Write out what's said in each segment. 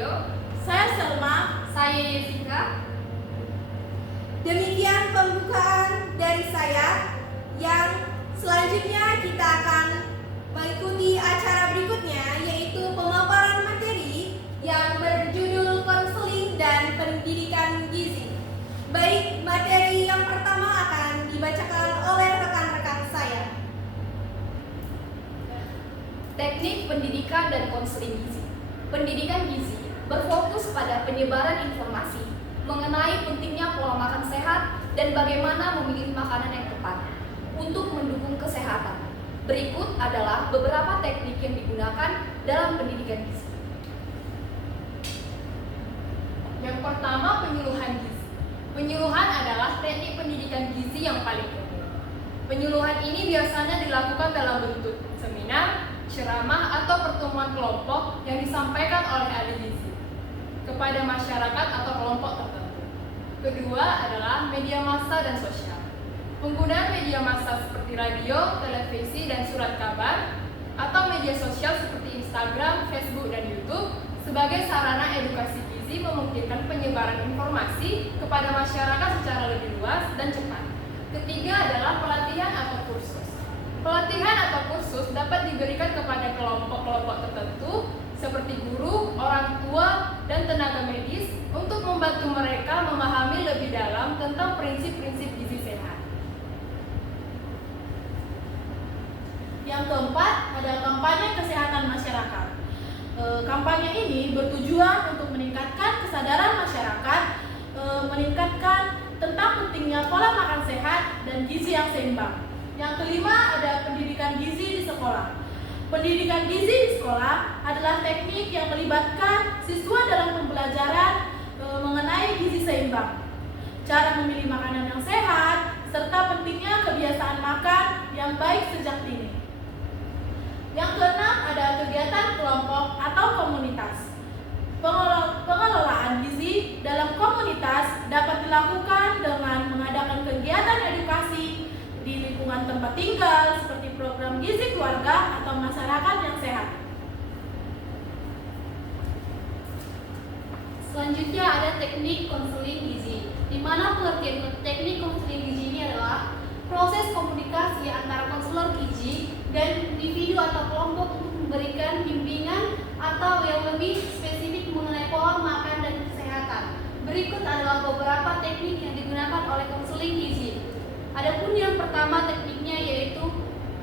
Rio. Saya Selma. Saya Jessica. Demikian pembukaan dari saya. Yang selanjutnya kita akan mengikuti acara berikutnya, yaitu pemaparan materi yang berjudul konseling dan pendidikan gizi. Baik, materi yang pertama akan dibacakan oleh rekan-rekan saya. Teknik pendidikan dan konseling gizi. Pendidikan gizi berfokus pada penyebaran informasi mengenai pentingnya pola makan sehat dan bagaimana memilih makanan yang tepat untuk mendukung kesehatan. Berikut adalah beberapa teknik yang digunakan dalam pendidikan gizi. Yang pertama, penyuluhan gizi. Penyuluhan adalah teknik pendidikan gizi yang paling umum. Penyuluhan ini biasanya dilakukan dalam bentuk seminar, ceramah, atau pertemuan kelompok yang disampaikan oleh ahli gizi kepada masyarakat atau kelompok tertentu. Kedua adalah media massa dan sosial. Penggunaan media massa seperti radio, televisi, dan surat kabar, atau media sosial seperti Instagram, Facebook, dan YouTube sebagai sarana edukasi gizi memungkinkan penyebaran informasi kepada masyarakat secara lebih luas dan cepat. Ketiga adalah pelatihan atau kursus. Pelatihan atau kursus dapat diberikan kepada kelompok-kelompok tertentu seperti guru, orang tua, dan tenaga medis untuk membantu mereka memahami lebih dalam tentang prinsip-prinsip gizi sehat. Yang keempat adalah kampanye kesehatan masyarakat. Kampanye ini bertujuan untuk meningkatkan kesadaran masyarakat, meningkatkan tentang pentingnya pola makan sehat dan gizi yang seimbang. Yang kelima ada pendidikan gizi di sekolah. Pendidikan gizi di sekolah adalah teknik yang melibatkan siswa dalam pembelajaran mengenai gizi seimbang, cara memilih makanan yang sehat, serta pentingnya kebiasaan makan yang baik sejak dini. Yang keenam ada kegiatan kelompok atau komunitas. Pengelolaan gizi dalam komunitas dapat dilakukan dengan mengadakan kegiatan edukasi di lingkungan tempat tinggal seperti program gizi keluarga atau masyarakat yang sehat. Selanjutnya ada teknik konseling gizi, di mana pengertian teknik konseling gizi ini adalah proses komunikasi antara konselor gizi dan individu atau kelompok untuk memberikan bimbingan atau yang lebih spesifik mengenai pola makan dan kesehatan. Berikut adalah beberapa teknik yang digunakan oleh konseling gizi. Adapun yang pertama tekniknya yaitu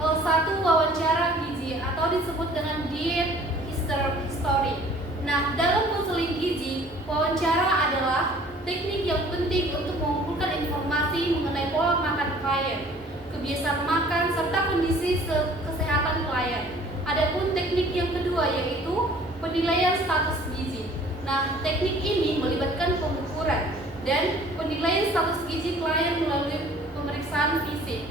satu wawancara gizi atau disebut dengan diet history. Nah, dalam konseling gizi, wawancara adalah teknik yang penting untuk mengumpulkan informasi mengenai pola makan klien, kebiasaan makan, serta kondisi kesehatan klien. Adapun teknik yang kedua yaitu penilaian status gizi. Nah, teknik ini melibatkan pengukuran dan penilaian status gizi klien melalui pemeriksaan fisik.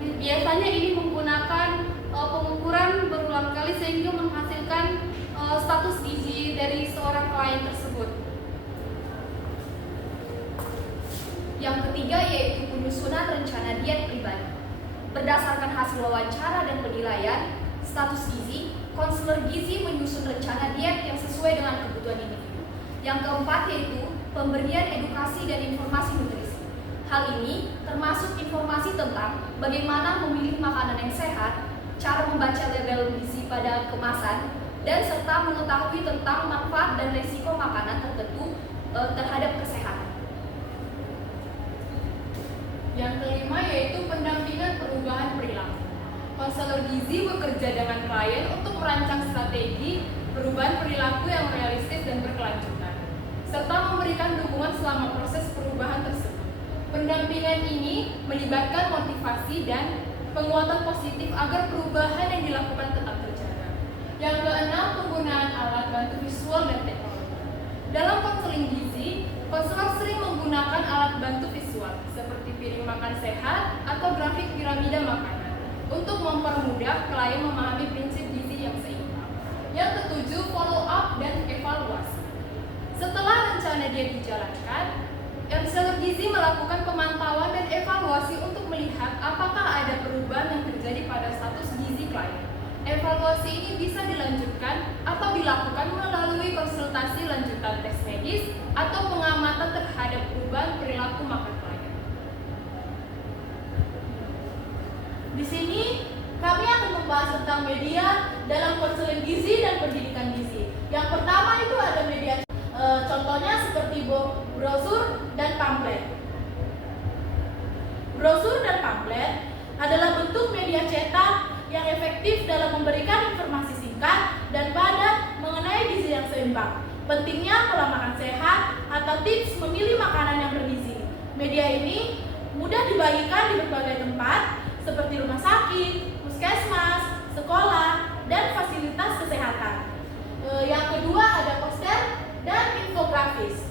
Biasanya ini menggunakan pengukuran berulang kali sehingga menghasilkan status gizi dari seorang klien tersebut. Yang ketiga yaitu penyusunan rencana diet pribadi. Berdasarkan hasil wawancara dan penilaian status gizi, konselor gizi menyusun rencana diet yang sesuai dengan kebutuhan individu. Yang keempat yaitu pemberian edukasi dan informasi nutrisi. Hal ini termasuk informasi tentang bagaimana memilih makanan yang sehat, cara membaca label gizi pada kemasan, dan serta mengetahui tentang manfaat dan risiko makanan tertentu terhadap kesehatan. Yang kelima yaitu pendampingan perubahan perilaku. Konselor gizi bekerja dengan klien untuk merancang strategi perubahan perilaku yang realistis dan berkelanjutan, serta memberikan dukungan selama proses perubahan tersebut. Pendampingan ini melibatkan motivasi dan penguatan positif agar perubahan yang dilakukan tetap terjaga. Yang keenam, penggunaan alat bantu visual dan teknologi. Dalam konseling gizi, konselor sering menggunakan alat bantu visual seperti piring makan sehat atau grafik piramida makanan untuk mempermudah klien memahami prinsip gizi yang seimbang. Yang ketujuh, follow up dan evaluasi. Setelah rencana dia dijalankan, konselor gizi melakukan pemantauan dan evaluasi untuk melihat apakah ada perubahan yang terjadi pada status gizi klien. Evaluasi ini bisa dilanjutkan atau dilakukan melalui konsultasi lanjutan tes medis atau pengamatan terhadap perubahan perilaku makan klien. Di sini kami akan membahas tentang media dalam konseling gizi dan pendidikan gizi. Yang pertama itu ada media, contohnya seperti brosur dan pamflet. Brosur dan pamflet adalah bentuk media cetak yang efektif dalam memberikan informasi singkat dan padat mengenai gizi yang seimbang. Pentingnya pola makan sehat atau tips memilih makanan yang bergizi. Media ini mudah dibagikan di berbagai tempat seperti rumah sakit, puskesmas, sekolah, dan fasilitas kesehatan. Yang kedua ada poster dan infografis.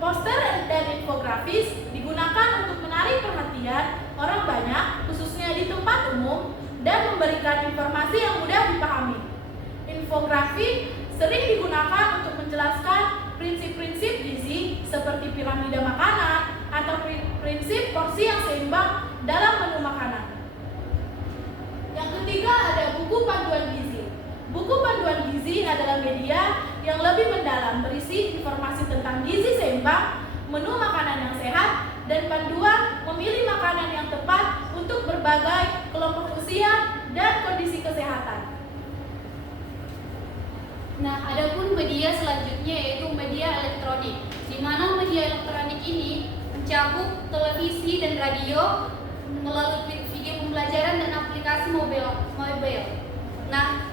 Poster dan infografis digunakan untuk menarik perhatian orang banyak, khususnya di tempat umum, dan memberikan informasi yang mudah dipahami. Infografi sering digunakan untuk menjelaskan prinsip-prinsip gizi seperti piramida makanan atau prinsip porsi yang seimbang dalam menu makanan. Yang ketiga ada buku panduan gizi. Buku panduan gizi adalah media yang lebih mendalam, berisi informasi tentang gizi seimbang, menu makanan yang sehat, dan panduan memilih makanan yang tepat untuk berbagai kelompok usia dan kondisi kesehatan. Nah, adapun media selanjutnya yaitu media elektronik, di mana media elektronik ini mencakup televisi dan radio melalui video pembelajaran dan aplikasi mobile. Nah,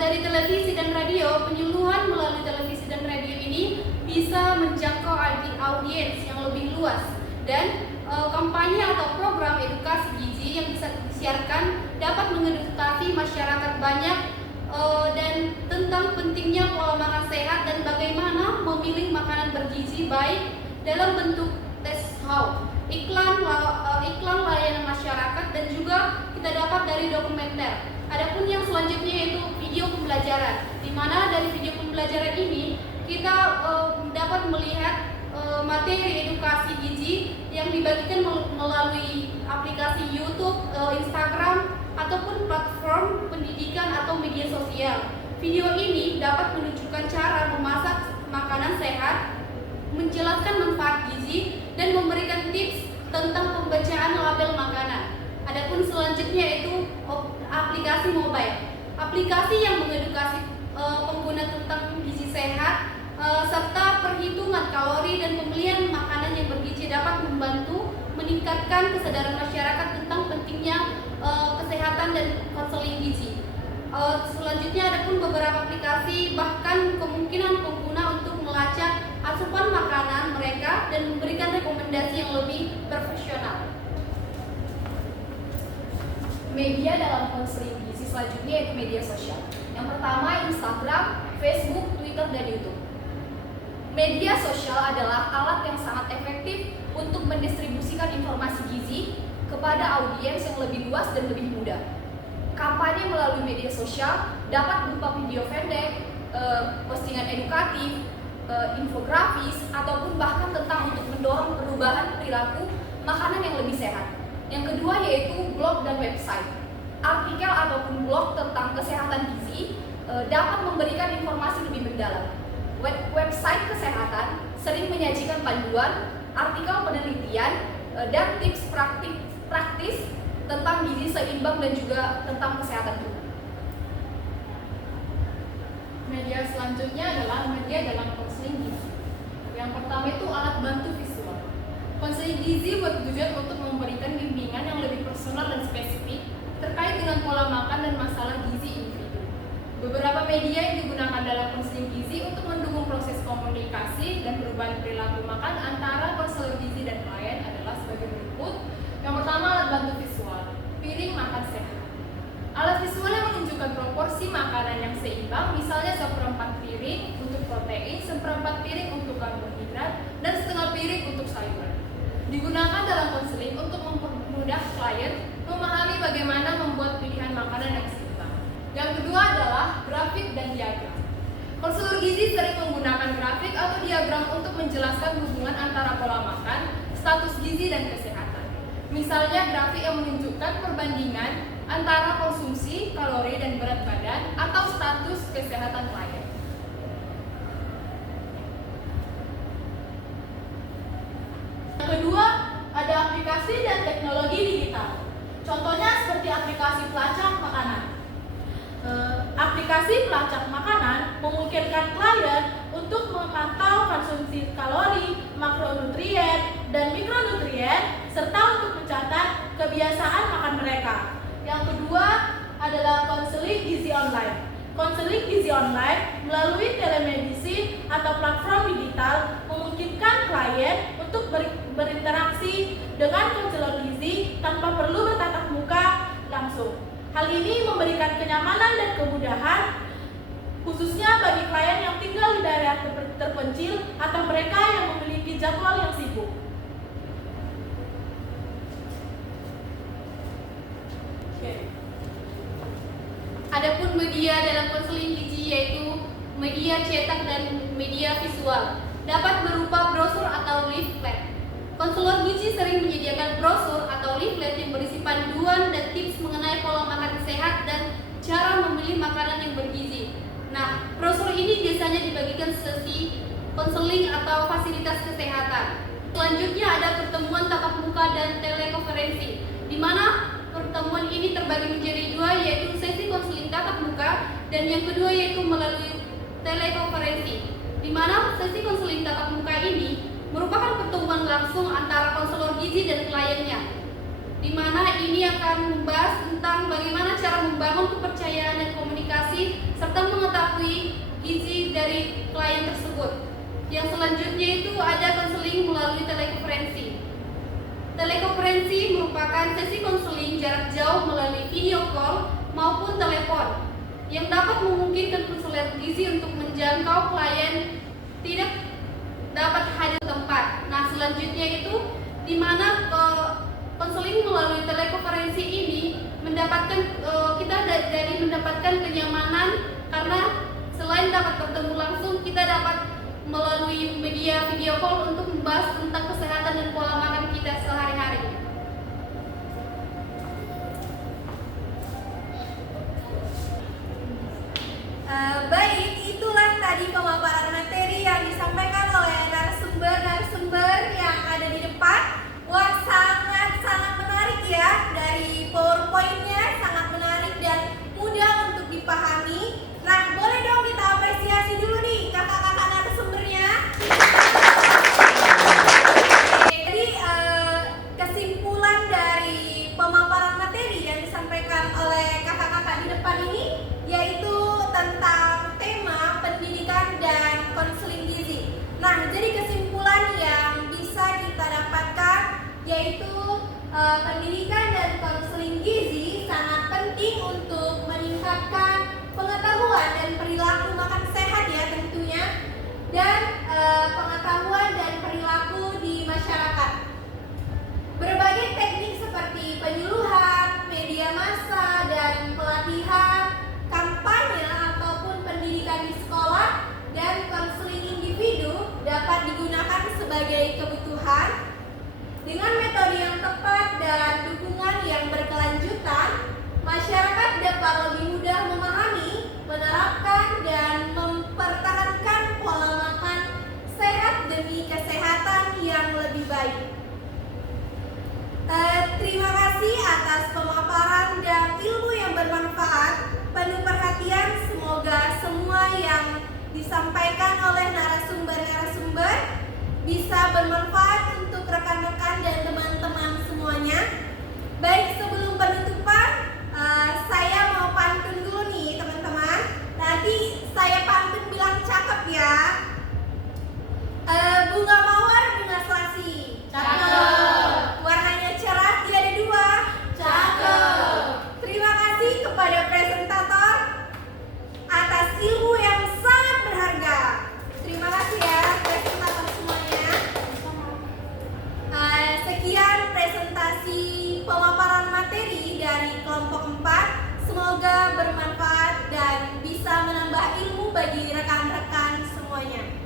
dari televisi dan radio, penyuluhan melalui televisi dan radio ini bisa menjangkau audiens yang lebih luas, dan kampanye atau program edukasi gizi yang bisa disiarkan dapat mengedukasi masyarakat banyak dan tentang pentingnya pola makan sehat dan bagaimana memilih makanan bergizi baik dalam bentuk tes how, iklan layanan masyarakat, dan juga kita dapat dari dokumenter. Adapun yang selanjutnya yaitu video pembelajaran, di mana dari video pembelajaran ini kita dapat melihat materi edukasi gizi yang dibagikan melalui aplikasi YouTube, Instagram, ataupun platform pendidikan atau media sosial. Video ini dapat menunjukkan cara memasak makanan sehat, menjelaskan manfaat gizi, dan memberikan tips tentang pembacaan label makanan. Adapun selanjutnya itu aplikasi mobile. Aplikasi yang mengedukasi pengguna tentang gizi sehat serta perhitungan kalori dan pemilihan makanan yang bergizi dapat membantu meningkatkan kesadaran masyarakat tentang pentingnya kesehatan dan konseling gizi. Selanjutnya adapun beberapa aplikasi bahkan kemungkinan pengguna untuk melacak asupan makanan mereka dan memberikan rekomendasi yang lebih profesional. Media dalam konseling gizi selanjutnya yaitu media sosial. Yang pertama Instagram, Facebook, Twitter, dan YouTube. Media sosial adalah alat yang sangat efektif untuk mendistribusikan informasi gizi kepada audiens yang lebih luas dan lebih mudah. Kampanye melalui media sosial dapat berupa video pendek, postingan edukatif, infografis, ataupun bahkan tentang untuk mendorong perubahan perilaku makanan yang lebih sehat. Yang kedua yaitu blog dan website. Artikel ataupun blog tentang kesehatan gizi dapat memberikan informasi lebih mendalam. Website kesehatan sering menyajikan panduan, artikel penelitian, dan tips praktis tentang gizi seimbang dan juga tentang kesehatan tubuh. Media selanjutnya adalah media dalam konseling gizi. Yang pertama itu alat bantu visual. Konseling gizi bertujuan untuk memberikan bimbingan yang lebih personal dan spesifik terkait dengan pola makan dan masalah gizi individu. Beberapa media yang digunakan dalam konseling gizi untuk mendukung proses komunikasi dan perubahan perilaku makan antara konselor gizi dan klien adalah sebagai berikut. Yang pertama alat bantu visual, piring makan sehat. Alat visual yang menunjukkan proporsi makanan yang seimbang, misalnya 1/4 piring untuk protein, 1/4 piring untuk karbohidrat, dan setengah piring untuk sayuran. Digunakan dalam konseling untuk mempermudah klien memahami bagaimana membuat pilihan makanan yang seimbang. Yang kedua adalah grafik dan diagram. Konselor gizi sering menggunakan grafik atau diagram untuk menjelaskan hubungan antara pola makan, status gizi, dan kesehatan. Misalnya grafik yang menunjukkan perbandingan antara konsumsi kalori kalori dan berat badan atau status kesehatan klien. Yang kedua, ada aplikasi dan teknologi digital. Contohnya seperti aplikasi pelacak makanan. Aplikasi pelacak makanan memungkinkan klien untuk memantau konsumsi kalori, makronutrien, dan mikronutrien, serta untuk mencatat kebiasaan makan mereka. Yang kedua adalah konseling gizi online. Konseling gizi online melalui telemedicine atau platform digital memungkinkan klien untuk berinteraksi dengan konselor gizi tanpa perlu bertatap muka langsung. Hal ini memberikan kenyamanan dan kemudahan khususnya bagi klien yang tinggal di daerah terpencil atau mereka yang memiliki jadwal yang sibuk. Adapun media dalam konseling gizi yaitu media cetak dan media visual, dapat berupa brosur atau leaflet. Konselor gizi sering menyediakan brosur atau leaflet yang berisi panduan dan tips mengenai pola makan sehat dan cara memilih makanan yang bergizi. Nah, brosur ini biasanya dibagikan sesi konseling atau fasilitas kesehatan. Selanjutnya ada pertemuan tatap muka dan telekonferensi, di mana pertemuan ini terbagi menjadi dua, yaitu sesi konseling tatap muka dan yang kedua yaitu melalui telekonferensi, di mana sesi konseling tatap muka ini merupakan pertemuan langsung antara konselor gizi dan kliennya, di mana ini akan membahas tentang bagaimana cara membangun kepercayaan dan komunikasi serta mengetahui gizi dari klien tersebut. Yang selanjutnya itu ada konseling melalui telekonferensi. Telekonferensi merupakan sesi konseling jarak jauh melalui video call maupun telepon yang dapat memungkinkan konselor gizi untuk menjangkau klien tidak dapat hadir ke tempat. Nah, selanjutnya itu di mana konseling melalui telekonferensi ini kita dari mendapatkan kenyamanan karena selain dapat bertemu langsung, kita dapat melalui media video call untuk membahas tentang kesehatan dan pola makan kita sehari-hari. Baik, itulah tadi pemaparan materi yang disampaikan oleh narasumber yang ada di depan. Wah, sangat menarik ya. Dari PowerPoint-nya sangat menarik dan mudah untuk dipahami. Nah, boleh dong kita apresiasi dulu nih kakak-kakak narasumbernya. Jadi kesimpulan dari pemaparan materi yang disampaikan oleh kakak-kakak di depan ini yaitu tentang tema pendidikan dan konseling gizi. Nah, jadi kesimpulan yang bisa kita dapatkan yaitu pendidikan dan konseling gizi sangat penting untuk meningkatkan pengetahuan dan perilaku makan sehat ya tentunya, dan pengetahuan dan perilaku di masyarakat. Berbagai teknik seperti penyuluhan, media massa, dan pelatihan, kampanye ataupun pendidikan di sekolah dan konseling individu dapat digunakan sebagai kebutuhan. Dengan metode yang tepat dan dukungan yang berkelanjutan, masyarakat dapat lebih mudah memahami, menerapkan, dan mempertahankan pola makan sehat demi kesehatan yang lebih baik. Terima kasih atas pemaparan dan ilmu yang bermanfaat. Penuh perhatian, semoga semua yang disampaikan oleh narasumber bisa bermanfaat untuk rekan-rekan dan teman-teman semuanya. Baik, sebelum penutupan, saya mau pantun dulu nih teman-teman. Nanti saya pantun bilang cakep ya. Bunga mawar, bunga selasi. Cakep. Warnanya cerah, tiada dua. Cakep. Terima kasih kepada presentator atas ilmu yang sangat berharga. Terima kasih ya presentator semuanya. Sekian presentasi pemaparan materi dari kelompok 4. Semoga bermanfaat dan bisa menambah ilmu bagi rekan-rekan semuanya.